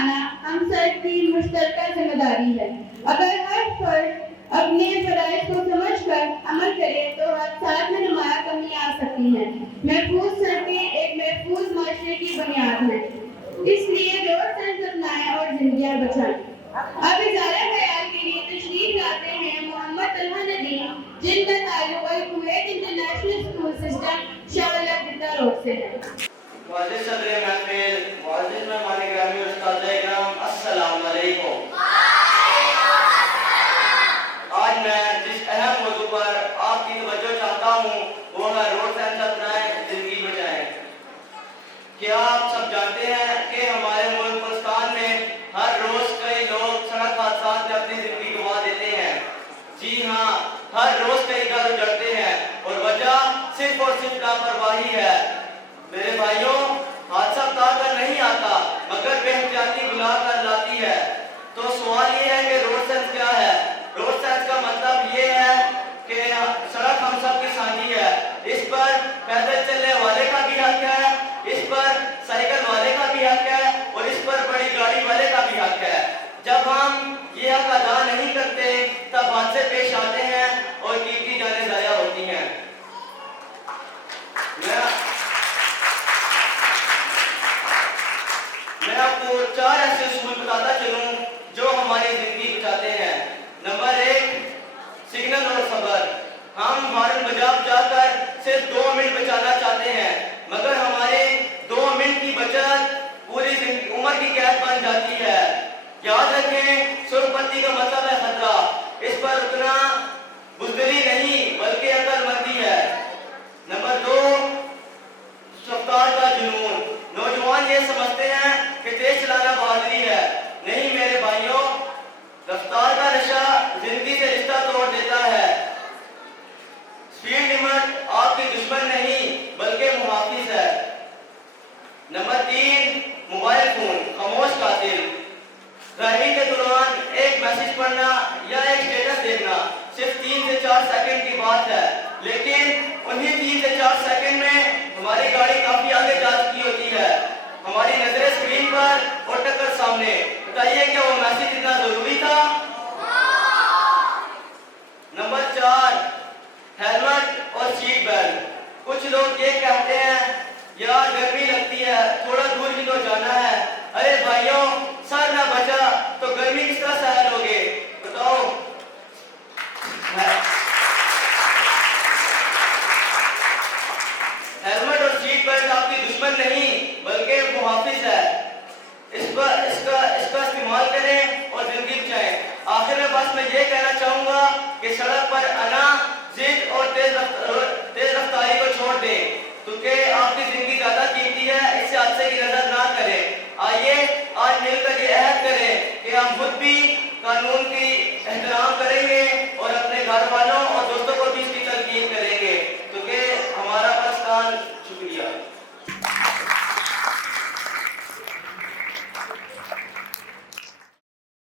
بنانا ہم سب کی مشترکہ ذمہ داری ہے۔ اگر ہر فرد اپنے فرائض کو سمجھ کر عمل کرے تو حادثات میں نمایاں کمی آ سکتی ہے۔ محفوظ سڑکیں ایک محفوظ معاشرے کی بنیاد ہیں، اس لیے روڈ سینس اپنائیں اور زندگیاں بچائیں۔ اب اظہار خیال کے لیے تشریف لاتے ہیں محمد طلحہ ندیم، جن کا تعلق الکویت انٹرنیشنل اسکول سسٹم شارلہ جدہ روڈ سے ہے۔ معزز صدر محفل، معزز مہمان گرامی، استاد کرام، السلام علیکم۔ آج میں جس اہم موضوع پر آپ کی توجہ چاہتا ہوں وہ ہے روڈ سینس اپنائیں، زندگی بچائیں۔ کیا آپ سب جانتے ہیں کہ ہمارے ملک پاکستان میں ہر روز کئی لوگ سڑک حادثات میں اپنی زندگی گنوا دیتے ہیں؟ جی ہاں، ہر روز کئی گھر اجڑتے ہیں اور وجہ صرف اور صرف لاپرواہی ہے۔ میرے بھائیوں، حادثہ بتا کر نہیں آتا مگر بے احتیاطی بلا کر لاتی ہے۔ تو سوال یہ ہے کہ روڈ سینس کیا ہے؟ روڈ سینس کا مطلب یہ ہے کہ سڑک ہم سب کی سانجھی ہے، اس پر پیدل چلنے والے کا بھی حق ہے، اس پر سائیکل والے کا بھی حق ہے اور اس پر بڑی گاڑی والے کا بھی حق ہے۔ جب ہم یہ حق ادا نہیں کرتے تب حادثے پیش آتے ہیں اور قیمتی جانیں ضائع ہوتی ہیں۔ میں آپ کو 4 ایسے اصول بتاتا چلوں جو ہماری زندگی بچاتے ہیں۔ نمبر 1، سگنل اور صبر۔ ہم ہارن بجا کر صرف 2 منٹ بچانا چاہتے ہیں مگر ہمارے 2 منٹ کی بچت پوری عمر کی قید بن جاتی ہے۔ یاد رکھیں، سرخ بتی کا مطلب ہے خطرہ، اس پر اتنا بزدلی نہیں بلکہ عقل مندی ہے۔ نمبر 2، رفتار کا جنون۔ نوجوان یہ سمجھتے ہیں کہ تیز چلانا بہادری ہے۔ نہیں میرے بھائیوں، رفتار کا نشہ زندگی سے رشتہ توڑ دیتا ہے۔ اسپیڈ لمٹ آپ کی دشمن نہیں بلکہ محافظ ہے۔ نمبر 3، موبائل فون خاموش قاتل۔ ڈرائیونگ کے دوران ایک میسج پڑھنا یا ایک اسٹیٹس دیکھنا صرف 3 سے 4 سیکنڈ کی بات ہے، لیکن انہی 3 سے 4 سیکنڈ میں ہماری گاڑی کافی آگے جا چکی ہوتی ہے۔ ہماری نظریں اسکرین پر اور ٹکر سامنے۔ بتائیے کیا وہ میسج اتنا ضروری تھا؟ نمبر 4، ہیلمٹ اور سیٹ بیلٹ۔ کچھ لوگ یہ کہتے ہیں یار گرمی لگتی ہے، تھوڑا دور بھی تو جانا ہے۔ ارے بھائیوں، سر نہ بچا تو گرمی کس طرح سہل ہوگے؟ بتاؤ۔ ہیلمٹ اور سیٹ بیلٹ آپ کی دشمن نہیں بلکہ محافظ ہے۔ اس کا استعمال کریں اور زندگی بچائیں۔ آخر میں بس میں یہ کہنا چاہوں گا کہ سڑک پر انا، ضد اور تیز رفتاری کو چھوڑ دیں کیونکہ آپ کی زندگی زیادہ قیمتی ہے، اس سے حادثے کی نظر نہ کریں۔ آئیے آج مل کر یہ عہد کریں کہ ہم خود بھی قانون کی احترام کریں گے